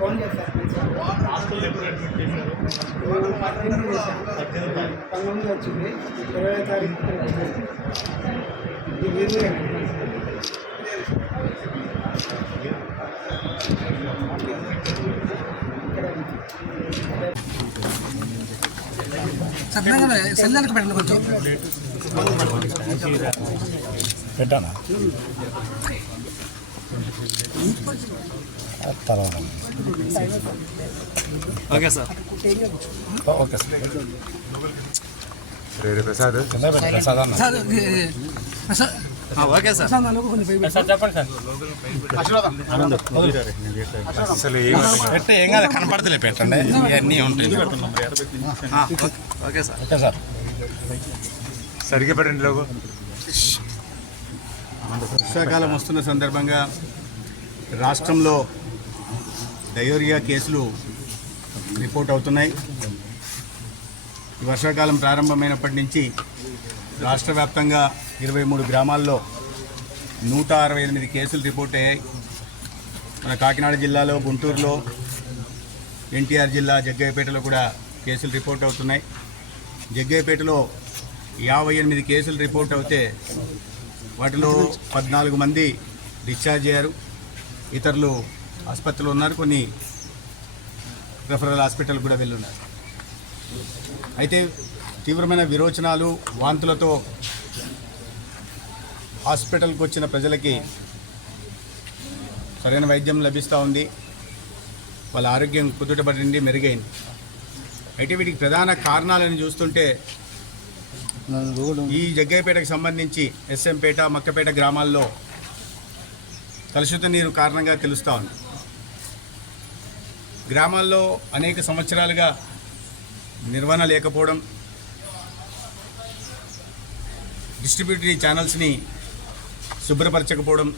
Phone చేశారు 19 వచ్చింది 20వ తారీఖు సెల్లానికి పెట్టండి కొంచెం పెట్టానా okay sir okay sir Prasad Prasad అన్న ఓకే సార్ చెప్పండి సార్ అసలు పెట్టే ఏం కాదు కనపడతలే పెట్టండి ఇవన్నీ ఉంటాయి ఓకే సార్ ఓకే సార్ సరిగ్గా పెట్టండి లోగో. వర్షాకాలం వస్తున్న సందర్భంగా రాష్ట్రంలో డయోరియా కేసులు రిపోర్ట్ అవుతున్నాయి. ఈ వర్షాకాలం ప్రారంభమైనప్పటి నుంచి రాష్ట్ర వ్యాప్తంగా 23 గ్రామాల్లో 168 కేసులు రిపోర్ట్ అయ్యాయి. మన కాకినాడ జిల్లాలో, గుంటూరులో, ఎన్టీఆర్ జిల్లా జగ్గయ్యపేటలో కూడా కేసులు రిపోర్ట్ అవుతున్నాయి. జగ్గయ్యపేటలో 58 కేసులు రిపోర్ట్ అవుతే వాటిలో 14 మంది డిశ్చార్జ్ అయ్యారు. ఇతరులు ఆసుపత్రిలో ఉన్నారు, కొన్ని రెఫరల్ హాస్పిటల్ కూడా వెళ్ళున్నారు. అయితే తీవ్రమైన విరోచనాలు, వాంతులతో హాస్పిటల్కి వచ్చిన ప్రజలకి సరైన వైద్యం లభిస్తూ ఉంది. వాళ్ళ ఆరోగ్యం కుదుటపడింది, మెరుగైంది. అయితే వీటికి ప్రధాన కారణాలను చూస్తుంటే ఈ జగ్గయ్యపేటకు సంబంధించి ఎస్ఎంపేట, మక్కపేట గ్రామాల్లో కలుషిత నీరు కారణంగా తెలుస్తూ ఉంది. గ్రామాల్లో అనేక సంవత్సరాలుగా నిర్వహణ లేకపోవడం, డిస్ట్రిబ్యూటరీ ఛానల్స్ని శుభ్రపరచకపోవడం,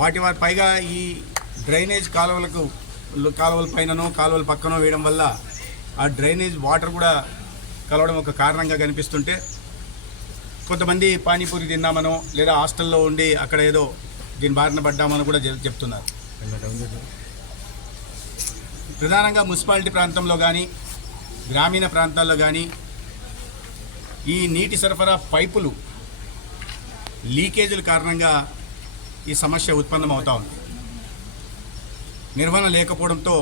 వాటి పైగా ఈ డ్రైనేజ్ కాలువల పైననో కాలువల పక్కనో వేయడం వల్ల ఆ డ్రైనేజ్ వాటర్ కూడా కలవడం ఒక కారణంగా కనిపిస్తుంటే, కొంతమంది పానీపూరి తిన్నామనో లేదా హాస్టల్లో ఉండి అక్కడ ఏదో దీని బారిన పడ్డామని కూడా చెప్తున్నారు. ప్రధానంగా మున్సిపాలిటీ ప్రాంతంలో కానీ, గ్రామీణ ప్రాంతాల్లో కానీ ఈ నీటి సరఫరా పైపులు లీకేజీల కారణంగా ఈ సమస్య ఉత్పన్నమవుతా ఉంది. నిర్వహణ లేకపోవడంతో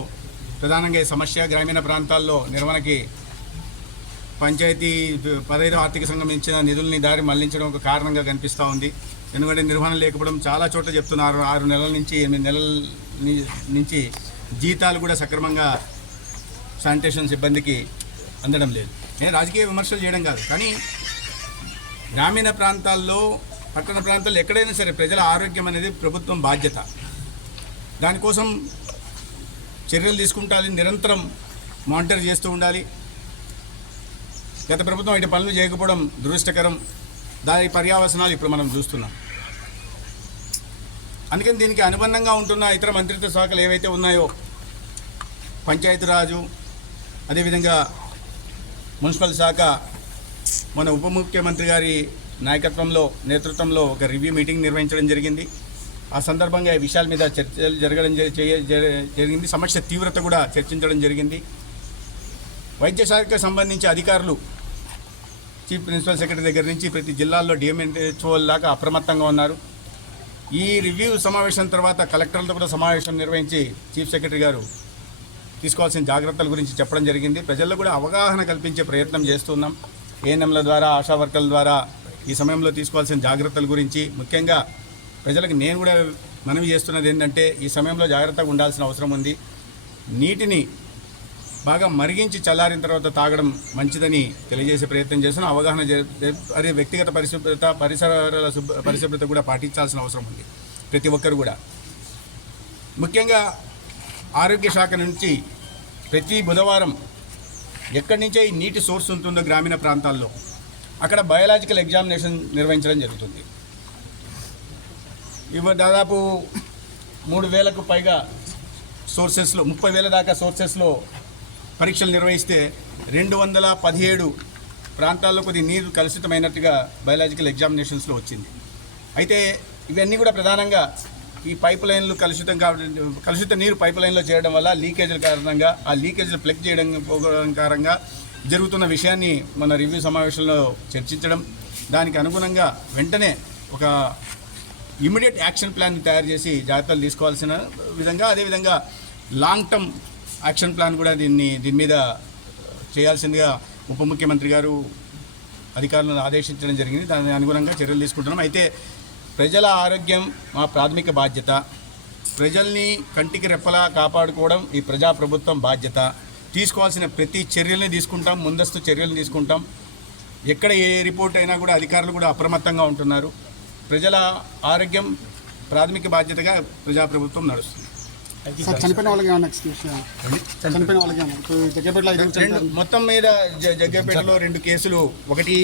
ప్రధానంగా ఈ సమస్య గ్రామీణ ప్రాంతాల్లో నిర్వహణకి పంచాయతీ 15వ ఆర్థిక సంఘం ఇచ్చిన నిధుల్ని దారి మళ్లించడం ఒక కారణంగా కనిపిస్తూ ఉంది. ఎందుకంటే నిర్వహణ లేకపోవడం చాలా చోట్ల చెప్తున్నారు. 6 నెలల నుంచి 8 నెలల నుంచి జీతాలు కూడా సక్రమంగా శానిటేషన్ సిబ్బందికి అందడం లేదు. నేను రాజకీయ విమర్శలు చేయడం కాదు, కానీ గ్రామీణ ప్రాంతాల్లో, పట్టణ ప్రాంతాల్లో ఎక్కడైనా సరే ప్రజల ఆరోగ్యం అనేది ప్రభుత్వం బాధ్యత. దానికోసం చర్యలు తీసుకుంటాలి, నిరంతరం మానిటర్ చేస్తూ ఉండాలి. గత ప్రభుత్వం ఇటు పనులు చేయకపోవడం దురదృష్టకరం. దాని పర్యావసనాలు ఇప్పుడు మనం చూస్తున్నాం. అందుకని దీనికి అనుబంధంగా ఉంటున్న ఇతర మంత్రిత్వ శాఖలు ఏవైతే ఉన్నాయో, పంచాయతీరాజు, అదేవిధంగా మున్సిపల్ శాఖ, మన ఉప ముఖ్యమంత్రి గారి నేతృత్వంలో ఒక రివ్యూ మీటింగ్ నిర్వహించడం జరిగింది. ఆ సందర్భంగా ఈ విషయాల మీద చర్చలు జరగడం జరిగింది. సమస్య తీవ్రత కూడా చర్చించడం జరిగింది. వైద్య శాఖకు సంబంధించి అధికారులు చీఫ్ ప్రిన్సిపల్ సెక్రటరీ దగ్గర నుంచి ప్రతి జిల్లాల్లో డిఎంహెచ్ఓ దాకా అప్రమత్తంగా ఉన్నారు. ఈ రివ్యూ సమావేశం తర్వాత కలెక్టర్లతో కూడా సమావేశం నిర్వహించి చీఫ్ సెక్రటరీ గారు తీసుకోవాల్సిన జాగ్రత్తల గురించి చెప్పడం జరిగింది. ప్రజల్లో కూడా అవగాహన కల్పించే ప్రయత్నం చేస్తున్నాం. ఏఎన్ఎంల ద్వారా, ఆశా వర్కర్ల ద్వారా ఈ సమయంలో తీసుకోవాల్సిన జాగ్రత్తల గురించి ముఖ్యంగా ప్రజలకు నేను కూడా మనవి చేస్తున్నది ఏంటంటే, ఈ సమయంలో జాగ్రత్తగా ఉండాల్సిన అవసరం ఉంది. నీటిని బాగా మరిగించి చల్లారిన తర్వాత తాగడం మంచిదని తెలియజేసే ప్రయత్నం చేస్తున్నాం. అవగాహన అదే వ్యక్తిగత పరిశుభ్రత, పరిసరాల పరిశుభ్రత కూడా పాటించాల్సిన అవసరం ఉంది ప్రతి ఒక్కరు కూడా. ముఖ్యంగా ఆరోగ్య శాఖ నుంచి ప్రతి బుధవారం ఎక్కడి నుంచే ఈ నీటి సోర్స్ ఉంటుందో గ్రామీణ ప్రాంతాల్లో అక్కడ బయోలాజికల్ ఎగ్జామినేషన్ నిర్వహించడం జరుగుతుంది. దాదాపు 3,000కు పైగా సోర్సెస్లో, 30,000 దాకా సోర్సెస్లో పరీక్షలు నిర్వహిస్తే 217 ప్రాంతాల్లో కొద్ది నీరు కలుషితమైనట్టుగా బయోలాజికల్ ఎగ్జామినేషన్స్లో వచ్చింది. అయితే ఇవన్నీ కూడా ప్రధానంగా ఈ పైప్ లైన్లు కలుషిత నీరు పైప్ లైన్లో చేయడం వల్ల లీకేజీల కారణంగా ఆ లీకేజీలు ప్లగ్ చేయడం కారణంగా జరుగుతున్న విషయాన్ని మన రివ్యూ సమావేశంలో చర్చించడం, దానికి అనుగుణంగా వెంటనే ఒక ఇమ్మీడియట్ యాక్షన్ ప్లాన్ తయారు చేసి జాగ్రత్తలు తీసుకోవాల్సిన విధంగా, అదేవిధంగా లాంగ్ టర్మ్ యాక్షన్ ప్లాన్ కూడా దీని మీద చేయాల్సిందిగా ఉప ముఖ్యమంత్రి గారు అధికారులను ఆదేశించడం జరిగింది. దాని అనుగుణంగా చర్యలు తీసుకుంటున్నాం. అయితే ప్రజల ఆరోగ్యం మా ప్రాథమిక బాధ్యత. ప్రజల్ని కంటికి రెప్పలా కాపాడుకోవడం ఈ ప్రజాప్రభుత్వం బాధ్యత. తీసుకోవాల్సిన ప్రతి చర్యల్ని తీసుకుంటాం, ముందస్తు చర్యలు తీసుకుంటాం. ఎక్కడ ఏ రిపోర్ట్ అయినా కూడా అధికారులు కూడా అప్రమత్తంగా ఉంటున్నారు. ప్రజల ఆరోగ్యం ప్రాథమిక బాధ్యతగా ప్రజాప్రభుత్వం నడుస్తుంది. చనిపోయిన వాళ్ళకి ఏమన్నా చనిపోయిన వాళ్ళకి జగ్గపేటలో మొత్తం మీద జగ్గపేటలో 2 కేసులు, ఒకటి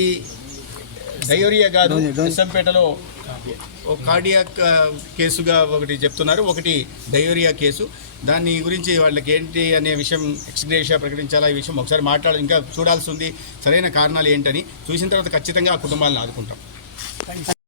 డయోరియా కాదు, నిజాంపేటలో కార్డియాక్ కేసుగా ఒకటి చెప్తున్నారు, ఒకటి డయోరియా కేసు. దాని గురించి వాళ్ళకి ఏంటి అనే విషయం ఎక్స్గ్రేషియా ప్రకటించాలా, ఈ విషయం ఒకసారి ఇంకా చూడాల్సి ఉంది. సరైన కారణాలు ఏంటని చూసిన తర్వాత ఖచ్చితంగా ఆ కుటుంబాలను ఆదుకుంటాం.